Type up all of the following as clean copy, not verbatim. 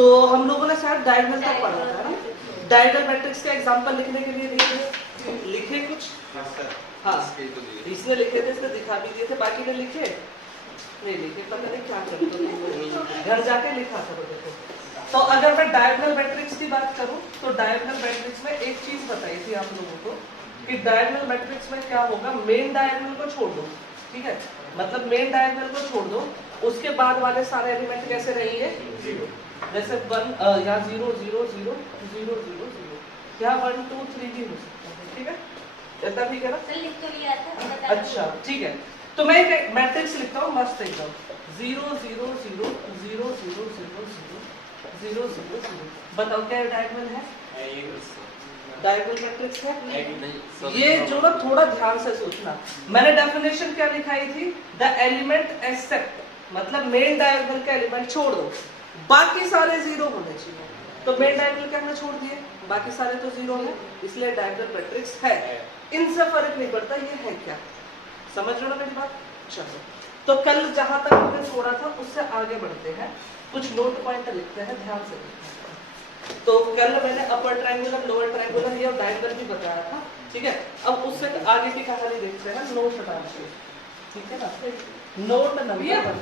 तो हम लोगों ने शायद डायगोनल तक पढ़ा था ना। डायगोनल मैट्रिक्स का एग्जांपल लिखने के लिए लिखे कुछ। हाँ इसने लिखे थे, इसने दिखा भी दिए थे, बाकी ने लिखे नहीं लिखे, पता नहीं क्या करते घर जाके लिखा करो। देखो तो अगर मैं डायगोनल मैट्रिक्स की बात करूं तो डायगोनल मैट्रिक्स में एक चीज बताई थी आप लोगों को कि डायगोनल मैट्रिक्स में क्या होगा, मेन डायगोनल को छोड़ दो, ठीक है, मतलब मेन डायगोनल को छोड़ दो, उसके बाद वाले सारे एलिमेंट कैसे रहेंगे, जीरो। जैसे 1 यहाँ 0 0 0 0 0 0, यहाँ 1 2 3 भी हो सकता है, ठीक है, इतना ठीक है ना। लिख तो लिया था। अच्छा ठीक है, तो मैं एक मैट्रिक्स लिखता हूँ मस्त एकदम 0 0 0 0 0 0 0 0 0। बताओ क्या डायगोनल है, डायगोनल मैट्रिक्स है ये। जो ना थोड़ा ध्यान से सोचना, मैंने डेफिनेशन क्या लिखाई थी, द एलिमेंट एक्सेप्ट, मतलब मेन डायगोनल का एलिमेंट छोड़ दो, बाकी सारे जीरो होने चाहिए। तो मेन डायगोनल के हमने छोड़ दिए, बाकी सारे तो जीरो है, इसलिए डायगोनल मैट्रिक्स है। इनसे फर्क नहीं पड़ता ये है क्या, समझ रहे हो ना मेरी बात। चलो तो कल जहां तक हमने छोड़ा था उससे आगे बढ़ते हैं, कुछ नोट पॉइंट लिखते हैं, ध्यान से लिखते। तो कल मैंने अपर ट्रायंगुलर लोअर ट्रायंगुलर या डायगोनल भी बताया था, ठीक है। अब उससे आगे की कहानी देखते हैं, नोट डालिए, ठीक है ना। नोट नंबर 1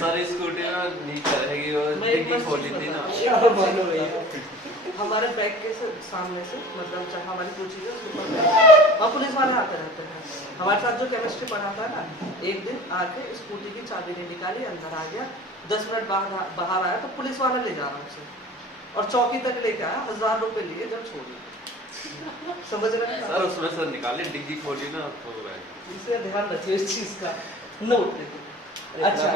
सारी स्कूटी में नीचे रहेगी और डिग्गी खोली थी ना। हमारे बैग के सामने से, मतलब जहाँ हमारी कोचिंग है उसके ऊपर वहाँ पुलिस वाले आते रहते हैं। हमारे साथ जो केमिस्ट्री पढ़ाता है ना, एक दिन आके स्कूटी की चाबी नहीं निकाली, अंदर आ गया, 10 मिनट बाहर आया तो पुलिस वाला ले जा रहा उसे, और चौकी तक लेके आया, 1000 रुपए लिए, जब छोड़ी। समझ रहे हैं सर, उसमें से निकाली, डिग्गी खोली ना तो इसे ध्यान रखिए इस चीज का, नोट देखो। अच्छा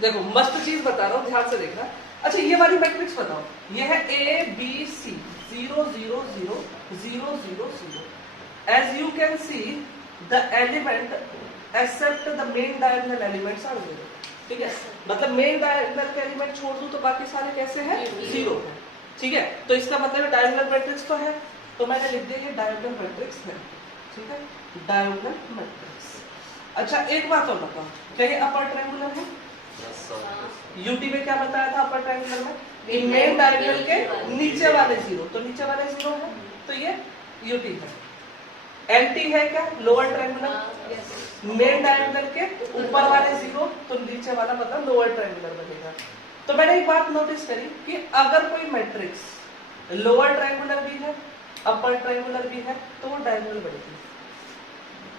देखो मस्त चीज बता रहा हूँ, ध्यान से देखना। अच्छा ये वाली मैट्रिक्स बताओ, ये है A B C 0 0 0 0 0 0। As you can see, the element except the main diagonal elements are 0, ठीक है, मतलब मेन डायगोनल के एलिमेंट छोड़ दूं तो बाकी सारे कैसे हैं, जीरो है, ठीक है। तो इसका मतलब डायगोनल मैट्रिक्स तो है, तो मैंने लिख दिया ये डायगोनल मैट्रिक्स है, ठीक है, डायगोनल मैट्रिक्स। अच्छा एक बात और बताओ, क्या ये अपर ट्रायंगुलर है? यूटी में क्या बताया था अपर ट्रायंगुलर में, मेन डायगोनल के नीचे वाले जीरो, तो नीचे वाले जीरो है तो ये यूटी है। एलटी है क्या, लोअर ट्रायंगुलर, मेन डायगोनल के ऊपर वाले जीरो, तो नीचे वाला मतलब लोअर ट्रायंगुलर बनेगा। तो मैंने एक बात नोटिस करी कि अगर कोई मैट्रिक्स लोअर ट्रायंगुलर भी है अपर ट्रायंगुलर भी है तो वो डायगोनल बनेगी,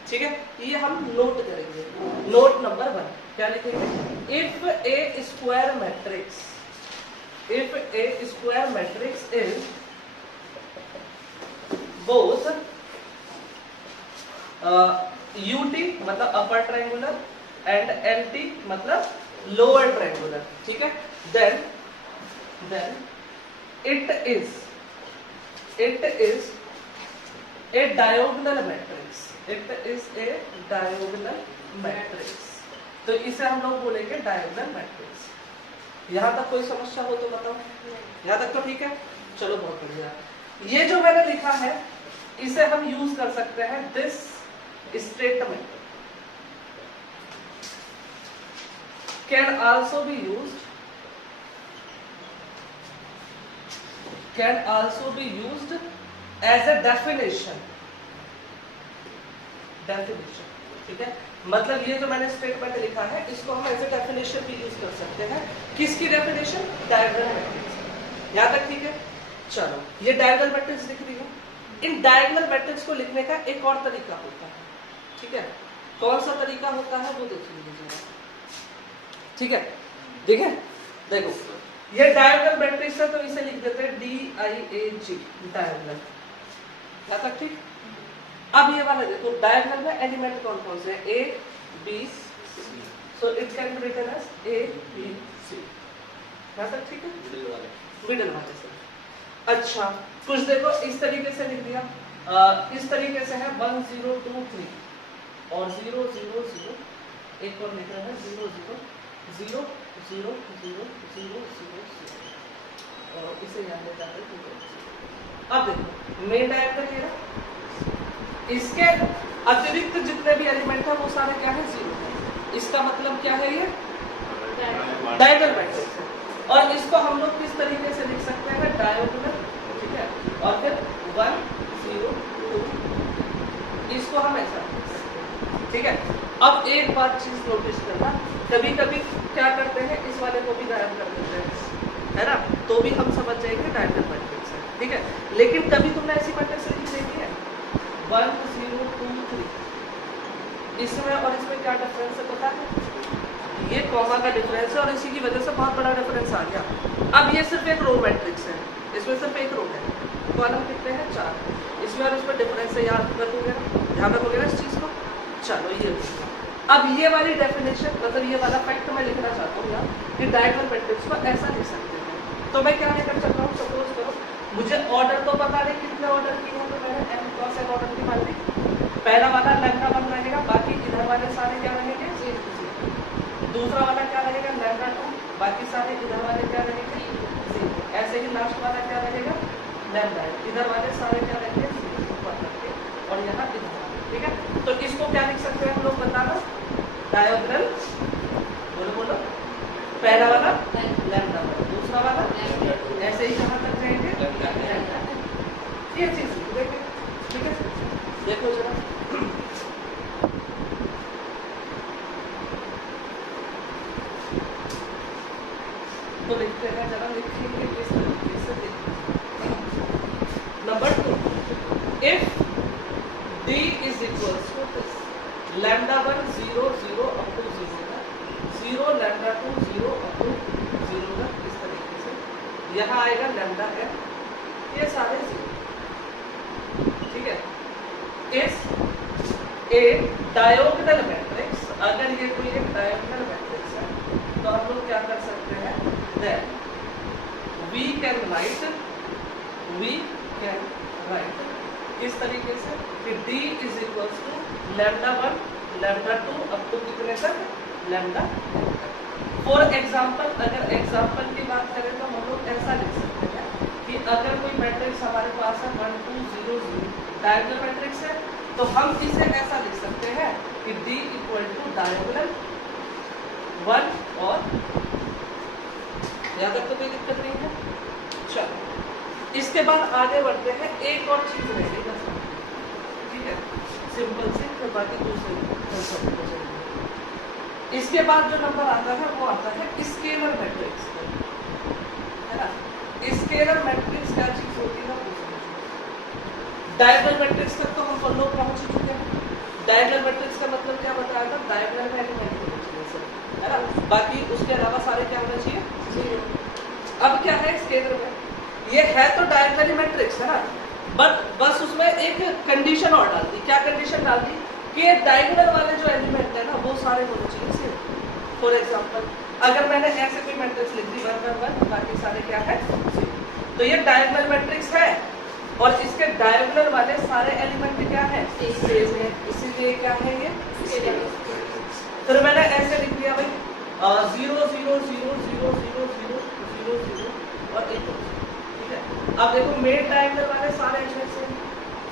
ठीक है। ये हम नोट करेंगे। नोट नंबर 1 क्या लिखेंगे, if A square matrix, if A square matrix is both UT मतलब अपर ट्रायंगुलर एंड एलटी मतलब लोअर ट्रायंगुलर, ठीक है, then it is a diagonal matrix, it is a diagonal matrix। तो इसे हम लोग बोलेंगे डायगोनल मैट्रिक्स। यहाँ तक कोई समस्या हो तो बताओ, यहाँ तक तो ठीक है, चलो बहुत बढ़िया। ये जो मैंने लिखा है इसे हम यूज कर सकते हैं, this statement can also be used, can also be used as a definition, ठीक है। मतलब ये जो मैंने स्टेटमेंट लिखा है इसको हम एज ए डेफिनेशन भी यूज कर सकते हैं। किसकी डेफिनेशन, डायगोनल मैट्रिक्स। यहाँ तक ठीक है। चलो ये डायगोनल मैट्रिक्स लिख रही हूँ, इन डायगोनल मैट्रिक्स को लिखने का एक और तरीका होता है, ठीक है। कौन सा तरीका होता है वो देख लीजिए, ठीक है, ठीक है। देखो ये डायगोनल मैट्रिक्स है तो इसे लिख देते हैं DIAG, डायगोनल, यहाँ तक ठीक। अब ये वाला देखो, डायगोनल में एलिमेंट कौन कौन से हैं, A B C, so it can be written as A B C, यहाँ तक ठीक है, मिडिल वाले से। अच्छा कुछ देखो इस तरीके से लिख दिया, इस तरीके से है 1 0 2 3 और 0 0 0, एक और लिख रहे हैं 0 0 0 0 0 0 0 और इसे याद ले जाते हैं। अब देखो मेन डायगोनल ये ना, इसके अतिरिक्त जितने भी एलिमेंट है वो सारे क्या है, इसका मतलब क्या है, ये डायगोनल मैट्रिक्स है। और इसको हम लोग किस तरीके से लिख सकते हैं, डायगोनल, ठीक है, और फिर 1 0 2, इसको हम ऐसा लिख सकते हैं, ठीक है। अब एक बात चीज नोटिस करना, कभी कभी क्या करते हैं, इस वाले को भी गायब कर देते हैं, है ना, तो भी हम समझ जाएंगे डायगोनल मैट्रिक्स है, ठीक है। लेकिन कभी तुमने ऐसी मैट्रिक्स लिख देखी है 1 0 2 3, इसमें और इसमें क्या डिफरेंस है पता है, ये कॉमा का डिफरेंस है और इसी की वजह से बहुत बड़ा डिफरेंस आ गया। अब ये सिर्फ एक रो मैट्रिक्स है, इसमें सिर्फ एक रो है, कॉलम कितने हैं 4, इसमें और इसमें डिफरेंस है, याद रखोगे ना, ध्यान रखोगे ना इस चीज को। चलो ये अब ये वाली डेफिनेशन, मतलब ये वाला फैक्ट मैं लिखना चाहता हूँ यहाँ कि डायगोनल मैट्रिक्स को ऐसा लिख सकते हैं। तो मैं क्या लेकर चल रहा हूँ, सपोज करो मुझे ऑर्डर तो पता नहीं कितने ऑर्डर किए हैं, तो मैंने m क्रॉस n ऑर्डर की मान ली, पहला वाला लैम्डा 1 रहेगा, बाकी इधर वाले सारे क्या रहेंगे 0 दूसरा वाला क्या रहेगा लैम्डा 2, बाकी सारे इधर वाले क्या रहेंगे 0, ऐसे ही लास्ट वाला क्या रहेगा लैम्डा, इधर वाले सारे क्या रहेंगे 0 और यहाँ इधर वाले, ठीक है। तो इसको क्या लिख सकते हैं हम लोग बताना, डायगोनल, बोलो बोलो, पहला वाला लैम्डा 1, दूसरा वाला ऐसे ही कहाँ तक जाएंगे लैम्डा, ये चीज देखें, ठीक है। देखो जरा तो लिखते हैं, जरा लिखेंगे किस तरीके से, number 2, if d is equals to this lambda 1 0 0 up to 0 0 lambda 2 0 up to 0 इस तरीके से, यहाँ आएगा लैम्डा है, ये सारे 0, ठीक है। इस ए डायगोनल मैट्रिक्स, अगर ये कोई एक डायगोनल मैट्रिक्स है तो हम लोग क्या कर सकते हैं, दैट वी कैन राइट इस तरीके से कि d is equals to lambda 1 lambda 2 up to कितने तक लैम्डा। फॉर एग्जाम्पल, अगर एग्जाम्पल की बात करें तो हम लोग ऐसा लिख सकते हैं कि अगर कोई मैट्रिक्स हमारे पास है 1 2 0 0 डायगोनल मैट्रिक्स है, तो हम इसे ऐसा लिख सकते हैं कि d इक्वल टू डायगोनल 1 और, यहाँ तक तो कोई दिक्कत नहीं है। चलो इसके बाद आगे बढ़ते हैं, एक और चीज रहेगी बस, ठीक है, सिंपल से, तो बाकी दूसरे कंसेप्ट हो जाएंगे। इसके बाद जो नंबर आता है वो आता है स्केलर मैट्रिक्स, है ना। स्केलर मैट्रिक्स क्या चीज होती है, डायगोनल मैट्रिक्स तक तो हम लोग पहुंच चुके हैं। डायगोनल मैट्रिक्स का मतलब क्या बताया था, डायगोनल में एलिमेंट होना चाहिए सर, है ना, बाकी उसके अलावा सारे क्या होना चाहिए 0। अब क्या है स्केलर में, ये है तो डायगोनल मैट्रिक्स है ना, बट बस उसमें एक कंडीशन और डाल दी, क्या कंडीशन डाल दी कि ये डायगोनल वाले जो एलिमेंट है ना वो सारे होने चाहिए सेम। फॉर एग्जांपल अगर मैंने ऐसे कोई मैट्रिक्स लिख दी 1 1 1, बाकी सारे क्या है 0, तो ये डायगोनल मैट्रिक्स है और इसके डायगोनल वाले सारे एलिमेंट क्या है सेम है, इसीलिए क्या है ये स्केलर। फिर मैंने ऐसे लिख दिया भाई 0 0 0 0 0 0 0 0 और 1, ठीक है। अब देखो मेन डायगोनल वाले सारे एलिमेंट सेम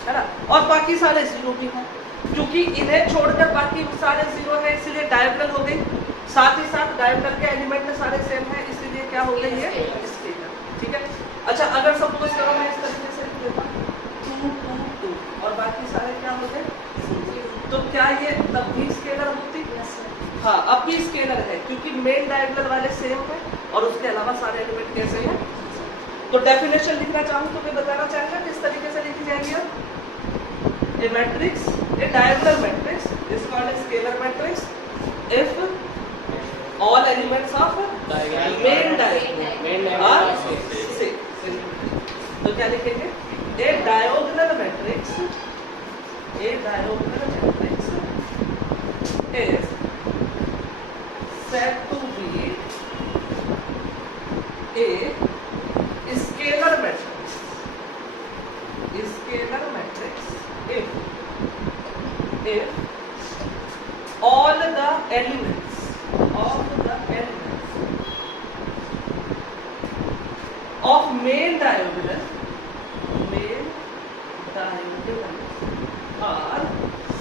है ना, और बाकी सारे 0 भी हैं, क्योंकि इन्हें छोड़कर बाकी सारे 0 है इसलिए डायगोनल हो गई, साथ ही साथ डायगोनल के एलिमेंट सारे सेम है इसलिए क्या हो गई है स्केलर, ठीक है। अच्छा अगर सपोज करो मैं इस तरीके से लिख देता 2 2 2 और बाकी सारे क्या हो गए, तो क्या ये तब भी स्केलर होती? हाँ अब भी स्केलर है, क्योंकि मेन डायगोनल वाले सेम है और उसके अलावा सारे एलिमेंट कैसे हैं। तो डेफिनेशन लिखना चाहूँ तो मैं बताना चाहूँगा किस तरीके से लिखी जाएगी। अब a matrix, a diagonal matrix is called a scalar matrix if all elements of main diagonal are same. तो क्या लिखेंगे, a diagonal matrix, a diagonal matrix is said to be a scalar matrix, scalar matrix if all the elements of main diagonal are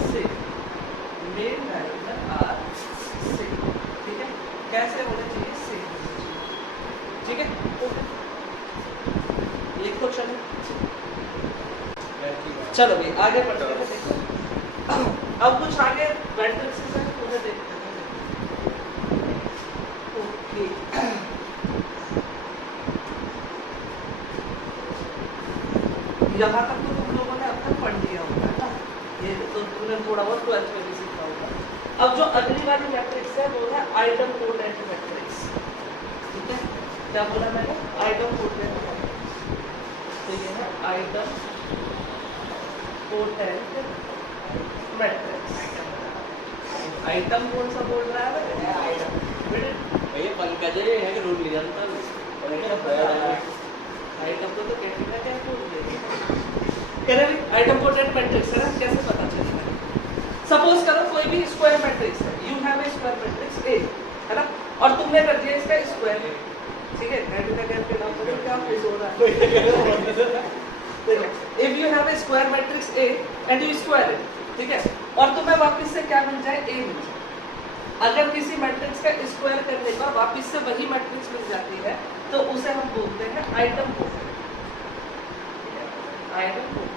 same, main diagonal are same, चलो भाई आगे बढ़ते हैं। देखो अब कुछ आगे मैट्रिक्स है उन्हें देखते हैं। ओके यहाँ तक तो तुम लोगों ने अब तक पढ़ लिया होगा ना, ये तो तुमने थोड़ा बहुत 12th में भी सीखा होगा। अब जो अगली वाली मैट्रिक्स है वो है आइटम पोटेंट मैट्रिक्स। ठीक है, क्या बोला मैंने? Item potent matrix. तो ये है आइटम पोटेंट मैट्रिक्स। आइटम कौन सा बोल रहा है? आइटम भैया पंकज है कि रूल नहीं जानता आइटम को तो कहने का क्या बोल रहे कह रहे आइटम पोटेंट मैट्रिक्स है ना, कैसे पता चलेगा? सपोज करो कोई भी स्क्वायर मैट्रिक्स है, you have a square matrix A, है ना, और तुमने कर दिया इसका स्क्वायर। ठीक है, कहने का क्या खुश हो रहा है? If you have a square matrix A and you square it, ठीक है, और तुम्हें वापस से क्या मिल जाए? ए मिल जाए। अगर किसी मैट्रिक्स का स्क्वायर करने पर वापस से वही मैट्रिक्स मिल जाती है तो उसे हम बोलते हैं आइटम पोटेंट। आइटम पोटेंट,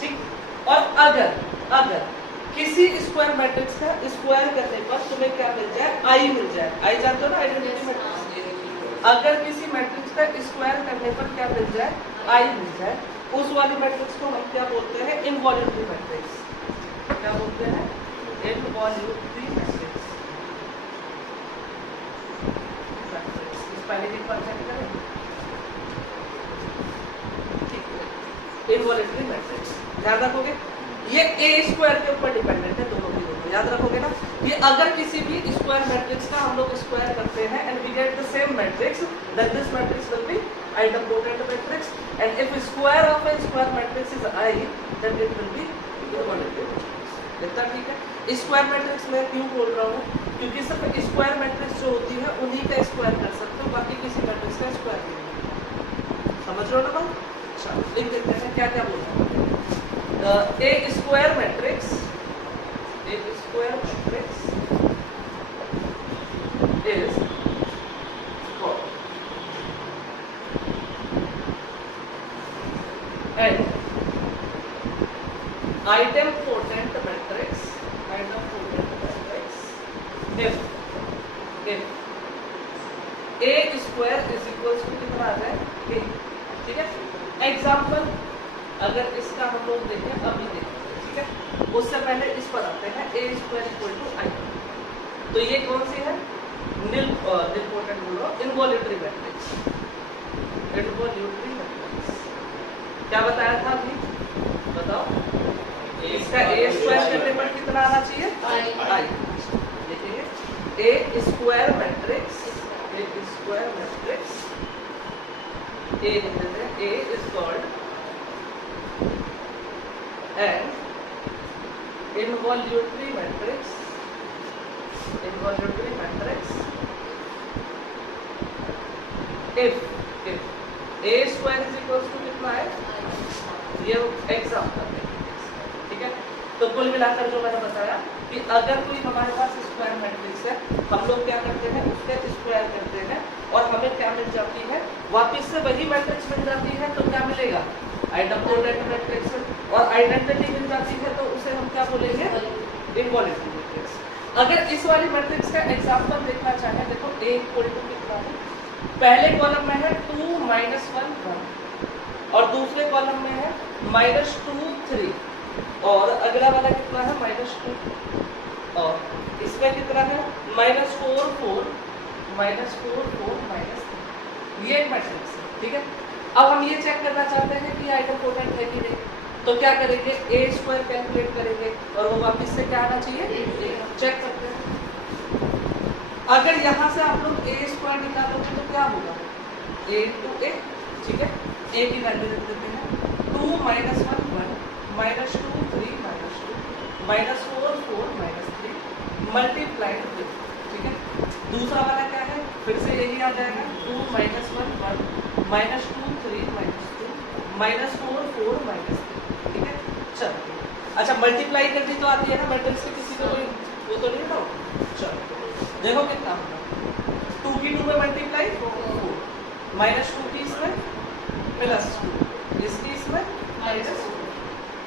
ठीक। और अगर किसी स्क्वायर मैट्रिक्स का स्क्वायर करने पर तुम्हें क्या मिल जाए? आई मिल जाए। आई जानते हो ना, आइडेंटिटी मैट्रिक्स। अगर किसी मैट्रिक्स का स्क्वायर करने पर क्या मिल जाए? आई मिल जाए, उस वाली मैट्रिक्स को हम क्या बोलते हैं? Involutory matrix. क्या बोलते हैं? Involutory matrix. पहले एक बार चेक करें। इनवॉल्यूटरी मैट्रिक्स ध्यान रखोगे, ये ए स्क्वायर के ऊपर डिपेंडेंट है, दोनों की दोनों याद रखोगे ना। ये अगर किसी भी स्क्वायर मैट्रिक्स का हम लोग स्क्वायर करते हैं and we get the same matrix, then this matrix will be idempotent matrix. And if square of a square matrix is I, then it will be involutory matrix. इतना ठीक है। Square matrix मैं क्यों बोल रहा हूँ? क्योंकि सिर्फ स्क्वायर मैट्रिक्स जो होती है उन्हीं का स्क्वायर कर सकते हो, बाकी किसी मैट्रिक्स का स्क्वायर नहीं। समझ रहे हो ना बात? चलो लिख देते हैं क्या क्या बोल रहा हूँ। A square matrix is called and item potent matrix if a square is equals to कितना आ जाए? a। ठीक है, एग्जाम्पल अगर इसका हम लोग देखें, अभी देखें, ठीक है, उससे पहले इस पर आते हैं। ए स्क्वायर इक्वल टू आई, तो ये कौन सी है? निलपोटेंट बोलो, इनवॉल्यूटरी मैट्रिक्स। इनवॉल्यूटरी मैट्रिक्स क्या बताया था अभी? बताओ। इसका ए स्क्वायर करने पर कितना आना चाहिए? आई। देखिए ए स्क्वायर मैट्रिक्स, ए लिख देते हैं, A is called and involutory matrix if a square is equals to कितना है? ये एग्जाम्पल है, ठीक है। तो कुल मिलाकर जो मैंने बताया कि अगर कोई हमारे पास स्क्वायर मैट्रिक्स है, हम लोग क्या करते हैं? उसका स्क्वायर करते हैं और हमें क्या मिल जाती है? वापिस से वही मैट्रिक्स मिल जाती है, तो क्या मिलेगा? Item potent matrix. और आइडेंटिटी मिल जाती है तो उसे हम क्या बोलेंगे? Involutory matrix. अगर इस वाली मैट्रिक्स का एग्जांपल देखना चाहें, देखो ए इक्वल टू कितना है? पहले कॉलम में है 2 - 1 1 और दूसरे कॉलम में है -2 3 और अगला वाला कितना है? -2 और इसमें कितना है? -4 4 -4 4 -3। ये एक मैट्रिक्स है, ठीक है। अब हम ये चेक करना चाहते हैं कि आइटम पोटेंट है कि नहीं, तो क्या करेंगे? ए स्क्वायर कैलकुलेट करेंगे और वो वापस से क्या आना चाहिए? चेक करते हैं। अगर यहाँ से आप लोग ए स्क्वायर निकालोगे तो क्या होगा? ए इंटू ए, ठीक है। ए की वैल्यू रख देते हैं 2 - 1 1 -2 3 -2 -4 4 -3 मल्टीप्लाइड विद, ठीक है। दूसरा वाला क्या है? फिर से यही आ जाएगा 2 - 1 1 -2 3 -2 -4 4 -3, ठीक है। चलो अच्छा, मल्टीप्लाई करनी तो आती है ना मैट्रिक्स से, किसी को कोई वो तो नहीं ना? चलो देखो कितना होगा। 2 की 2 में मल्टीप्लाई 4 -2 की इसमें +2 इसकी इसमें -2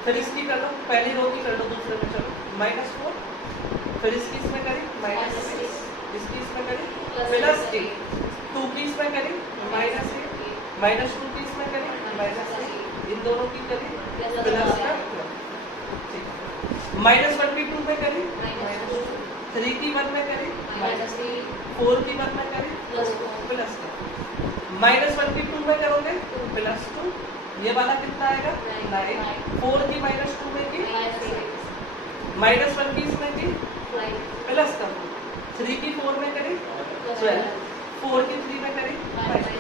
फिर इसकी कर लो, पहली रो की कर लो, दूसरे में चलो -4, फिर इसकी इसमें करी -6, इसकी इसमें करी +8, 2 की इसमें करी -8, -2 की इसमें करी -8, इन दोनों की करी +12, ठीक। -1 की 2 में करी, 3 की 1 में करी, 4 की 1 में करी +1 की 2 में करोगे +2, ये वाला कितना आएगा 9, 4 की -2 में की -1 की इसमें की प्लस का 3 की 4 में करी 12, 4 की 3 में करी -2।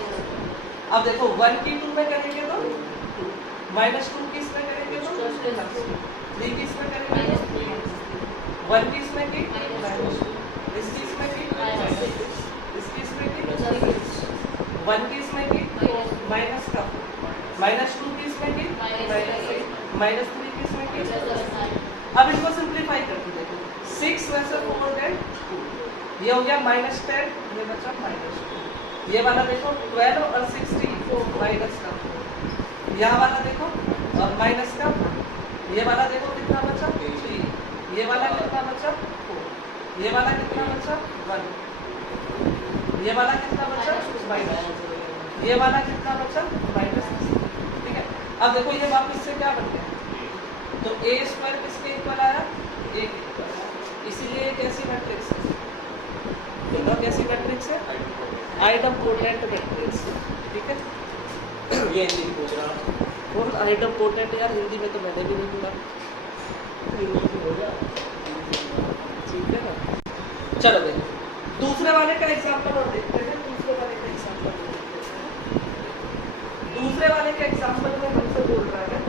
अब देखो 1 की 2 में करेंगे तो 2, -2 की इसमें करेंगे तो 3 की इसमें करेंगे तो 1 की इसमें की इसकी इसमें की इसकी इसमें की 1 की इसमें की माइनस का -2 की इसमें की -3 की इसमें की। अब इसको सिंप्लीफाई करके देखो, 6 वैसे 4 गए, ये हो गया -10, ये बचा -2, ये वाला देखो 12 और 16 माइनस का, यहाँ वाला देखो और माइनस का, ये वाला देखो कितना बचा 3, ये वाला कितना बचा 4, ये वाला कितना बचा 1, ये वाला कितना बचा -, ये वाला कितना बचा -6, ठीक है। अब देखो ये वापस से क्या बन गया, तो a² किसके इक्वल आया 1, इसीलिए एक ऐसी मैट्रिक्स है, कैसी मैट्रिक्स है आइडम्पोटेंट मैट्रिक्स, ठीक है। ये हिंदी पूछ रहा हूँ। और आइडम्पोटेंट यार हिंदी में तो मैंने भी नहीं पढ़ा, ठीक है ना। चलो देखो दूसरे वाले का एग्जांपल और देखते हैं, दूसरे वाले का एग्जांपल में हमसे बोल रहा है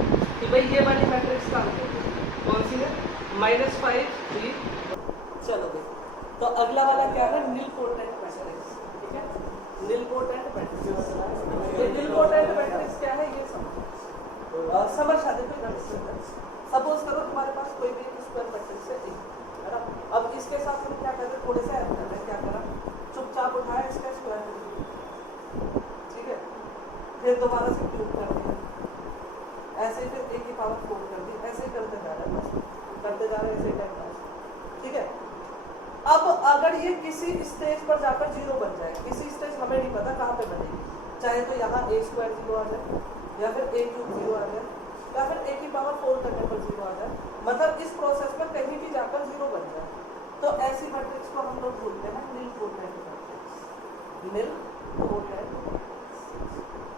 कि भाई ये वाली मैट्रिक्स काम करती है, कौन सी है -5 3। चलो देखो तो अगला वाला क्या है नीलपोटेंट मैट्रिक्स, ठीक है। नीलपोटेंट मैट्रिक्स, ये नीलपोटेंट मैट्रिक्स क्या है ये समझ आते थे। सपोज करो तुम्हारे पास कोई भी स्क्वायर मैट्रिक्स है ना, अब इसके साथ हम क्या कर रहे हैं, थोड़े से ऐड कर रहे हैं, क्या करा चुपचाप उठाया इसका स्क्वायर, ठीक है, फिर दोबारा से क्यूब कर दिया, ऐसे ही फिर a की पावर 4 कर दी, ऐसे ही करते जा रहे हैं, करते जा रहे हैं, ऐसे ही करते, ठीक है। अब अगर ये किसी स्टेज पर जाकर 0 बन जाए, किसी स्टेज हमें नहीं पता कहाँ पे बनेगी, चाहे तो यहाँ a² 0 आ जाए, या फिर a³ 0 आ जाए, या फिर a की पावर 4 करने पर 0 आ जाए, मतलब इस प्रोसेस में कहीं भी जाकर 0 बन जाए, तो ऐसी मैट्रिक्स को हम लोग बोलते हैं नीलपोटेंट मैट्रिक्स। नीलपोटेंट,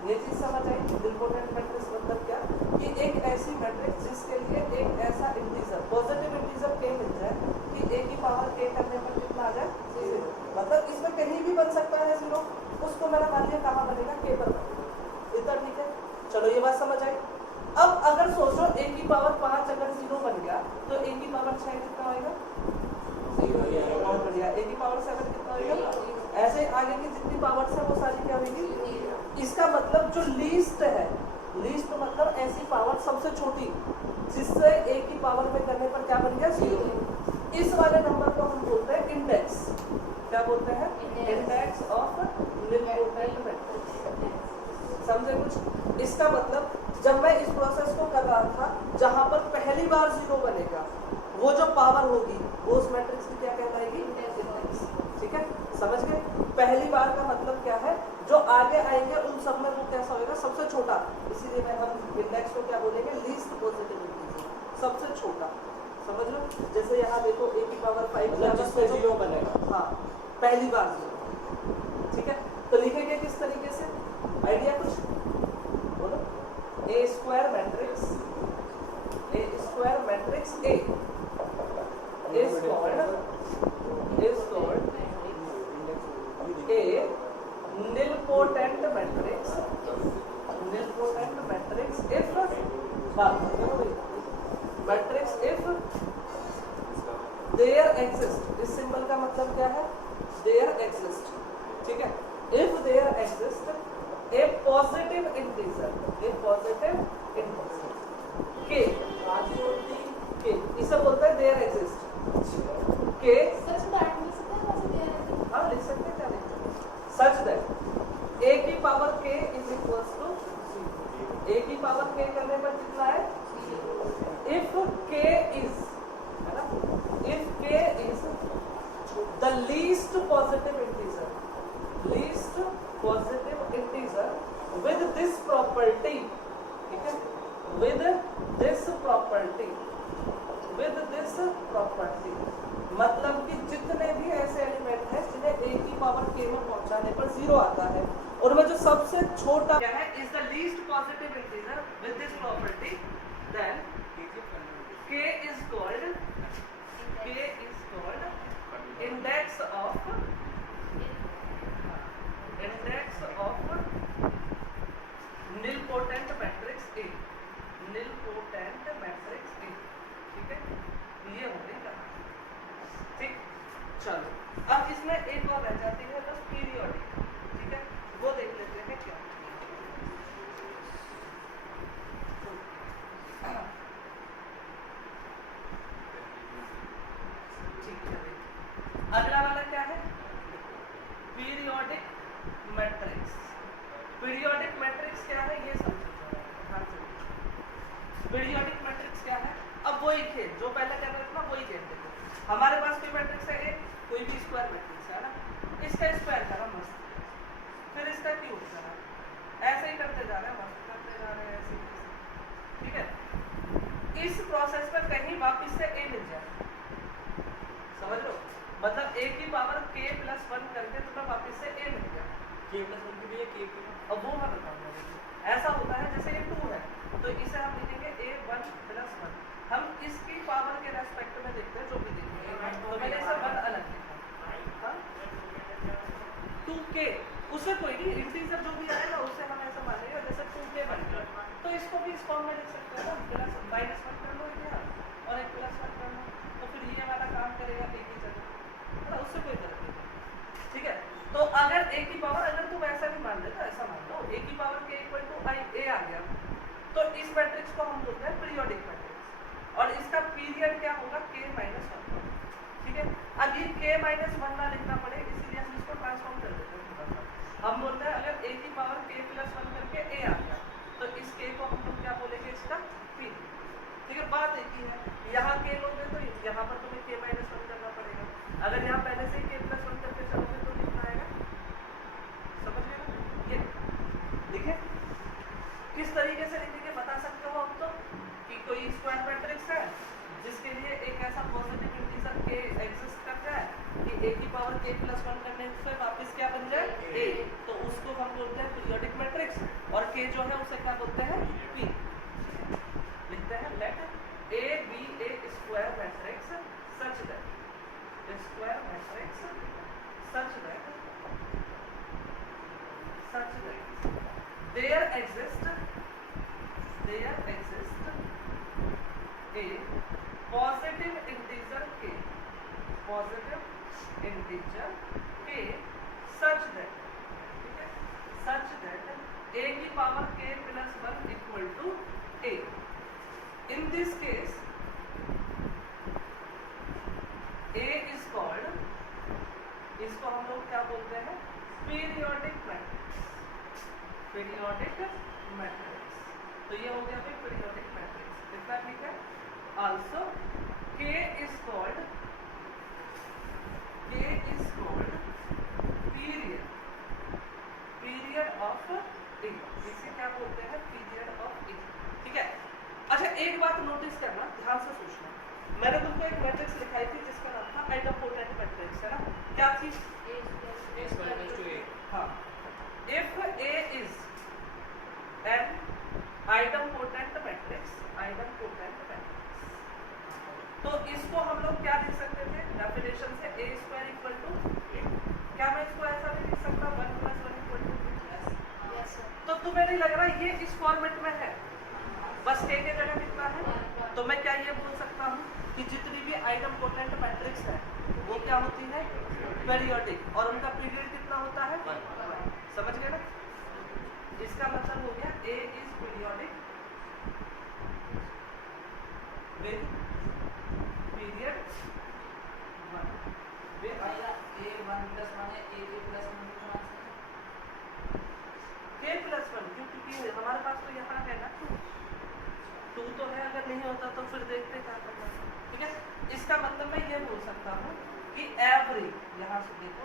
ये चीज समझ आई। नीलपोटेंट मैट्रिक्स मतलब क्या कि एक ऐसी मैट्रिक्स जिसके लिए एक ऐसा इंटीजर, पॉजिटिव इंटीजर k मिल जाए कि a की पावर k करने पर कितना आ जाए 0, मतलब इसमें कहीं भी बन सकता है 0, उसको मैंने मान लिया कहाँ बनेगा k पर बनेगा, इतना ठीक है। चलो ये बात समझ आई। अब अगर सोचो a की पावर 5 अगर 0 बन गया तो a की पावर 6 कितना होगा 0, बहुत बढ़िया। a की पावर 7 कितना होगा, ऐसे आगे की जितनी पावर्स है वो सारी क्या होगी, इसका मतलब जो लीस्ट है, लीस्ट मतलब ऐसी पावर सबसे छोटी जिससे a की पावर में करने पर क्या बन गया 0, इस वाले नंबर को हम बोलते हैं इंडेक्स, क्या बोलते हैं इंडेक्स ऑफ नीलपोटेंट मैट्रिक्स। समझे कुछ, इसका मतलब जब मैं इस प्रोसेस को कर रहा था जहां पर पहली बार 0 बनेगा, वो जो पावर होगी वो उस मैट्रिक्स की क्या कहलाएगी इंडेक्स, ठीक है, समझ गए। पहली बार का मतलब क्या है, जो आगे आएंगे उन सब में वो कैसा होगा सबसे छोटा, इसीलिए मैं हम इंडेक्स को क्या बोलेंगे लीस्ट पॉजिटिव इंटीजर, सबसे छोटा, समझ लो। जैसे यहाँ देखो a की पावर 5 जिसमें 0 बनेगा, हाँ पहली बार 0, ठीक है। तो लिखेंगे किस तरीके से, आइडिया कुछ बोलो, a² matrix A is called a nilpotent matrix if there exist, इस सिंबल का मतलब क्या है there exist, ठीक है, if there exist a positive integer k, इसे बोलते हैं देयर एग्जिस्ट के, हाँ लिख सकते हैं, क्या लिख सकते हैं, सच दैट a की power k is equals to a की पावर k करने पर कितना है if k is, है ना, if k is the least positive integer with this property, ठीक है, with this property, मतलब कि जितने भी ऐसे एलिमेंट हैं जिन्हें a की पावर k में पहुंचाने पर 0 आता है, और में जो सबसे छोटा क्या है, is the least positive integer with this property, then k is called index of nilpotent matrix A, ठीक है, ये हो गई कहानी। ठीक, चलो अब इसमें एक और रह जाती है बस पीरियोडिक, ठीक है, वो देख लेते हैं क्या। ठीक है, अगला वाला क्या है, पीरियोडिक मैट्रिक्स। पीरियोडिक मैट्रिक्स क्या है ये समझो ध्यान से। पीरियोडिक मैट्रिक्स क्या है, अब वही खेल जो पहले कर रहे थे ना वही खेल देखो, हमारे पास कोई मैट्रिक्स है एक, कोई भी स्क्वायर मैट्रिक्स है ना, इसका स्क्वायर करा मस्त, फिर इसका क्यूब करा, ऐसे ही करते जा रहे हैं, मस्त करते जा रहे हैं ऐसे, ठीक है। इस प्रोसेस में कहीं वापस से a मिल जाए, समझ लो, मतलब a की पावर k प्लस 1 करके तुम्हें वापस से a मिल गया, k प्लस 1 की भी है k की, अब वो मैं बताऊंगा। ऐसा होता है जैसे ये 2 है तो इसे हम लिखेंगे a1 प्लस 1, हम इसकी पावर के रेस्पेक्ट में देखते हैं जो भी देखेंगे, तो मैंने इसे 1 अलग लिखा, 2k, उससे कोई नहीं इंटीजर जो भी आएगा उससे हम ऐसा मानेंगे, जैसे 2k बन गया तो इसको भी इस फॉर्म में लिख सकते हैं ना, प्लस माइनस 1 कर लो यहाँ और एक प्लस 1 कर लो, तो फिर ये वाला काम करेगा a की जगह, तो उससे कोई फर्क नहीं, ठीक है। तो अगर a की पावर, अगर तुम ऐसा भी मान लेते, ऐसा मान लो a की power k equal to a आ गया, तो इस मैट्रिक्स को हम बोलते हैं पीरियोडिक मैट्रिक्स, और इसका पीरियड क्या होगा k माइनस 1, ठीक है। अब ये k माइनस 1 ना लिखना पड़े इसीलिए हम इसको ट्रांसफॉर्म कर देते हैं थोड़ा सा, हम बोलते हैं अगर a की पावर k प्लस 1 करके a आ गया तो इस k को हम लोग क्या बोलेंगे, इसका पीरियड, ठीक है। बात एक ही है, यहाँ k लोगे तो यहाँ पर तुम्हें k माइनस 1 करना पड़ेगा, अगर यहाँ पहले से k प्लस 1 करके चलोगे तो कितना आएगा, समझ गए ये, देखिए किस तरीके से लिखेंगे बता सकते हो अब तो, कि कोई स्क्वायर मैट्रिक्स है जिसके लिए एक ऐसा पॉजिटिव इंटीजर k एग्जिस्ट करता है कि a की पावर k प्लस 1 करने से वापस क्या बन जाए a, तो उसको हम बोलते हैं पीरियोडिक मैट्रिक्स, और k जो है उसे क्या बोलते हैं p, लिखते हैं late a be a square matrix such that there exists a positive integer k such that, ठीक है, such that a की power k plus 1 equal to a. In this case a is called, इसको हम लोग क्या बोलते हैं, periodic matrix, तो ये हो गया भाई पीरियोडिक मैट्रिक्स, कितना ठीक है। Also k is called period of a, इसे क्या बोलते हैं, पीरियड ऑफ a, ठीक है। अच्छा एक बात नोटिस करना, ध्यान से सोचना, मैंने तुमको एक मैट्रिक्स दिखाई थी जिसका नाम था आइडम्पोटेंट मैट्रिक्स, है ना, क्या थी, हाँ, if a is an idempotent matrix, तो इसको हम लोग क्या लिख सकते थे डेफिनेशन से, a स्क्वायर इक्वल टू, क्या मैं इसको ऐसा भी लिख सकता हूँ 1 + 1 इक्वल टू, तो तुम्हें नहीं लग रहा ये इस फॉर्मेट में है, बस k के जगह कितना है, तो मैं क्या ये बोल सकता हूँ कि जितनी भी आइडम्पोटेंट मैट्रिक्स है वो क्या होती है, पीरियोडिक, और उनका पीरियड कितना होता है, समझ गए ना, इसका मतलब हो गया a is periodic with period 1, a1 + 1 है, a के + 1 k + 1, क्योंकि हमारे पास तो यहाँ है ना 2 टू तो है, अगर नहीं होता तो फिर देखते क्या करना है। ठीक है, इसका मतलब मैं ये बोल सकता हूँ कि एवरी, यहाँ से देखो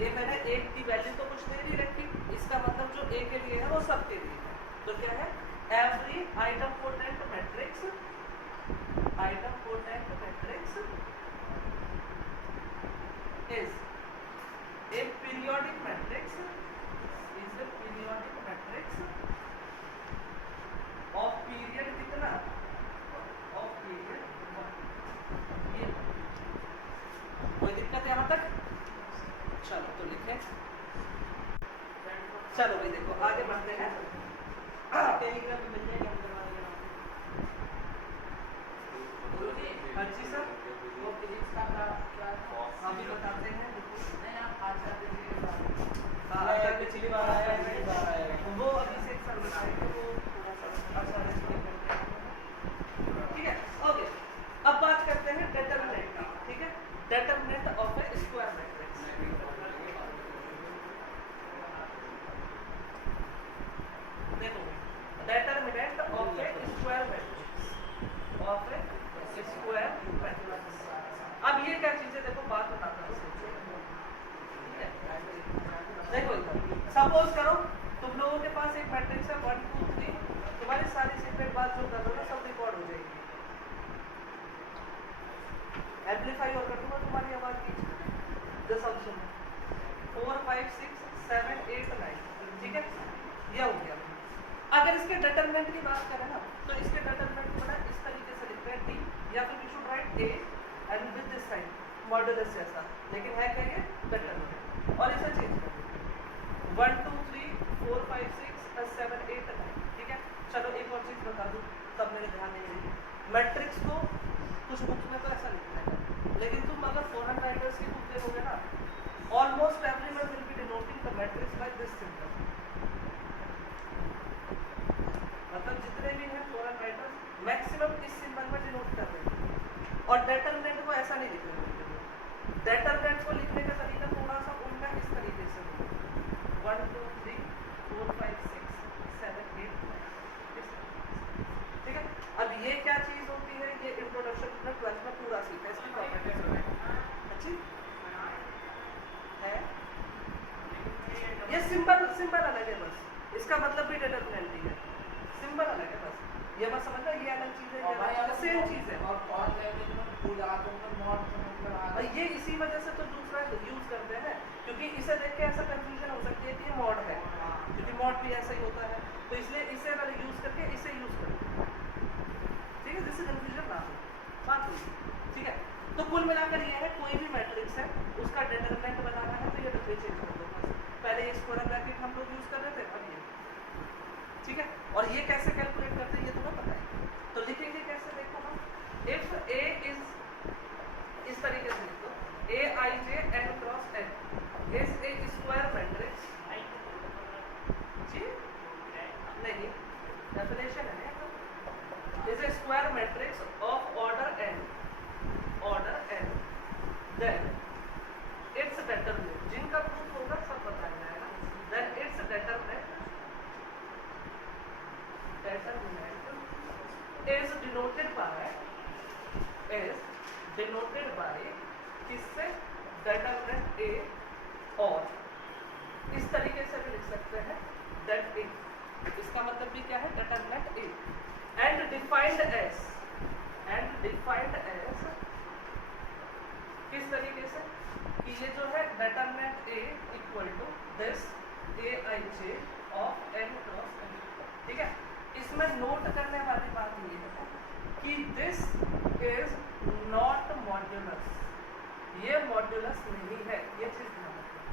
ये मैंने एक की वैल्यू तो कुछ दे नहीं रखी, इसका मतलब जो ए के लिए है वो सबके लिए है। तो क्या है, every item potent matrix, item potent matrix is a periodic matrix, is a periodic matrix of period कितना, ऑफ पीरियड 1। ये कोई दिक्कत यहाँ तक? चलो तो लिखें, चलो भाई देखो आगे बढ़ते हैं। टेलीग्राम में मिल जाएगा हम करवा देंगे। हाँ जी सर, वो फिजिक्स का क्लास हम भी बताते हैं। नहीं आप आज कर दीजिए। हाँ, पिछली बार आया है, इस बार आएगा। वो अभी से एक सर बताएंगे, वो थोड़ा सा अच्छा एक्सप्लेन करते हैं। ठीक है, ओके। अब बात करते हैं डेटरमिनेंट की। ठीक है, determinant of a square matrix. देखो, determinant of a square matrix, of a square matrix. अब ये क्या चीज़ है, देखो बात बताता हूँ। ठीक है, देखो इधर सपोज करो तुम लोगों के पास एक मैट्रिक्स है 1 2 3, तुम्हारी सारी सीक्रेट बात जो कर रहे हो सब रिकॉर्ड हो जाएगी। एम्पलीफाई और कर दूंगा तुम्हारी आवाज की। जैसा ऑप्शन 4 5 6 7 8 9। ठीक है, यह हो गया। अगर इसके डिटरमिनेंट की बात करें ना, तो इसके डिटरमिनेंट को ना इस तरीके से लिखते हैं डी, या फिर we should write A and with this sign modulus जैसा, लेकिन है क्या ये डिटरमिनेंट। और इसे चेंज कर देंगे 1 2 3 4 5 6 7 8 9। ठीक है, चलो एक और चीज़ बता दूँ, तब मेरे ध्यान नहीं रही। मैट्रिक्स को कुछ बुक्स में तो ऐसा लिखा है, लेकिन तुम अगर फॉरेन राइटर्स की बुक देखोगे ना, almost everyone will be denoting the matrix by this symbol. मतलब जितने भी हैं फॉरेन राइटर्स मैक्सिमम इस सिंबल में डिनोट कर रहे हैं, और डेटरमिनेंट को ऐसा नहीं लिख रहे हैं। डेटरमिनेंट को लिखने का तरीका थोड़ा सा उल्टा इस तरीके से होगा, 1 2 3 4 5 6 7 8 9। ठीक है, अब ये क्या चीज होती है, ये इंट्रोडक्शन में 12th में पूरा सीखा, इसकी प्रॉपर्टीज अच्छी है। ये सिंबल अलग है बस, इसका मतलब भी डिटरमिनेंट ही है, सिंबल अलग है बस। ये मत समझना ये अलग चीज है, ये सेम चीज है। और कौन लैंग्वेज में पूरा तो मॉड समझकर आ और ये इसी वजह से तो दूसरा यूज करते हैं, क्योंकि इसे देख के ऐसा कंफ्यूजन हो सकती है कि ये मॉड है, क्योंकि मॉड भी ऐसा ही होता है, तो इसलिए इसे अगर यूज करके इसे यूज करें। ठीक है, जिससे कंफ्यूजन ना हो, बात हुई। ठीक है, तो कुल मिलाकर ये है, कोई भी मैट्रिक्स है उसका डिटरमिनेंट बनाना है तो ये डब्बे चेंज कर दो बस। पहले ये स्क्वायर ब्रैकेट हम लोग यूज कर रहे थे, अब ये। ठीक है, और ये कैसे कैलकुलेट करते हैं ये तुम्हें पता है, तो लिखेंगे कैसे, देखो हम, इफ ए इज इस तरीके से लिखो, A I J N cross N is a square matrix. जी नहीं, डेफिनेशन है, is a square matrix of order n, then its determinant, जिनका प्रूफ होगा सब बताया जाएगा, then its determinant is denoted by किससे, determinant A, और इस तरीके से भी लिख सकते हैं that A, इसका मतलब भी क्या है, determinant A, and defined as किस तरीके से, कि ये जो है determinant A equal to this Aij of n cross n। ठीक है, इसमें नोट करने वाली बात ये है कि दिस इज नॉट मॉड्यूलस, ये मॉड्यूलस नहीं है, ये चीज ध्यान रखना।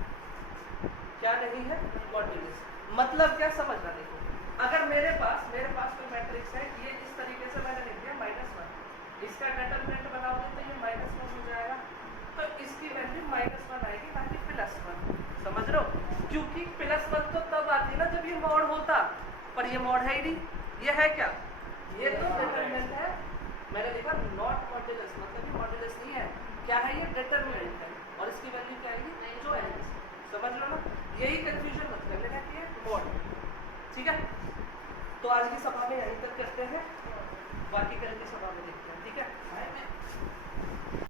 क्या नहीं है, मॉड्यूलस। मतलब क्या समझना, देखो अगर मेरे पास कोई मैट्रिक्स है, ये इस तरीके से मैंने लिख दिया -1, इसका डिटरमिनेंट बनाओगे तो ये -1 हो जाएगा, तो इसकी वैल्यू -1 आएगी, ना कि +1। समझ रहे हो, क्योंकि +1 तो तब आती ना जब ये मॉड होता, पर ये मॉड है ही नहीं। ये है क्या, ये तो डिटरमिनेंट है, मैंने लिखा नॉट मॉड्यूलस, मतलब ये मॉड्यूलस नहीं है, क्या है ये डिटरमिनेंट है, और इसकी वैल्यू क्या आएगी, जो है। समझ लो ना, यही कंफ्यूजन मत कर लेना कि ये मॉड। ठीक है, तो आज की सभा में यहीं तक करते हैं। बाकी करेंगे सभा में देखते हैं, ठीक है।